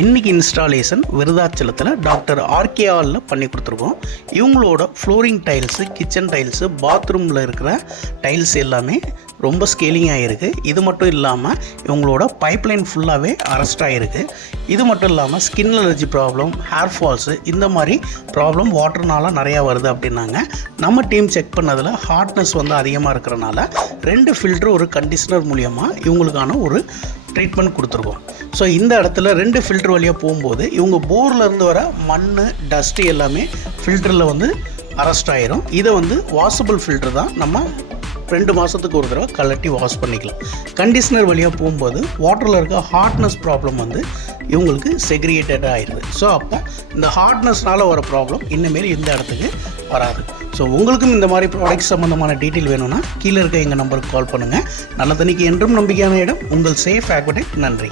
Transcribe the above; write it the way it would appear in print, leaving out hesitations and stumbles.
இன்றைக்கி installation விருதாச்சலத்தில் doctor RK ஹாலில் பண்ணி கொடுத்துருக்கோம். இவங்களோட ஃப்ளோரிங் டைல்ஸு, கிச்சன் டைல்ஸு, பாத்ரூமில் இருக்கிற டைல்ஸ் எல்லாமே ரொம்ப ஸ்கேலிங் ஆகிருக்கு. இது மட்டும் இல்லாமல் இவங்களோட பைப்லைன் ஃபுல்லாகவே அரெஸ்ட் ஆகிருக்கு. இது மட்டும் இல்லாமல் skin allergy problem, hair falls, இந்த மாதிரி ப்ராப்ளம் வாட்டர்னால நிறையா வருது அப்படின்னாங்க. நம்ம டீம் செக் பண்ணதில் ஹாட்னஸ் அதிகமாக இருக்கிறனால 2 ஃபில்ட்ரு ஒரு கண்டிஷனர் மூலியமாக இவங்களுக்கான ஒரு ட்ரீட்மெண்ட் கொடுத்துருக்கோம். ஸோ இந்த இடத்துல 2 ஃபில்ட்ரு வழியாக போகும்போது இவங்க போர்லேருந்து வர மண், டஸ்ட்டு எல்லாமே ஃபில்டரில் அரெஸ்ட் ஆகிரும். இதை வாஷபிள் ஃபில்ட்ரு தான், நம்ம 2 மாதத்துக்கு ஒரு தடவை கலட்டி வாஷ் பண்ணிக்கலாம். கண்டிஷனர் வழியாக போகும்போது வாட்டரில் இருக்க ஹாட்னஸ் ப்ராப்ளம் இவங்களுக்கு செக்ரிகேட்டடாக ஆயிடுது. ஸோ அப்போ இந்த ஹாட்னஸ்னால் வர ப்ராப்ளம் இனிமேல் இந்த இடத்துக்கு வராது. ஸோ உங்களுக்கும் இந்த மாதிரி ப்ராடக்ட் சம்மந்தமான டீட்டெயில் வேணும்னா கீழே இருக்க எங்கள் நம்பருக்கு கால் பண்ணுங்கள். நல்ல தண்ணிக்கு என்றும் நம்பிக்கையான இடம் உங்கள் சேஃப் ஆக்வடெக். நன்றி.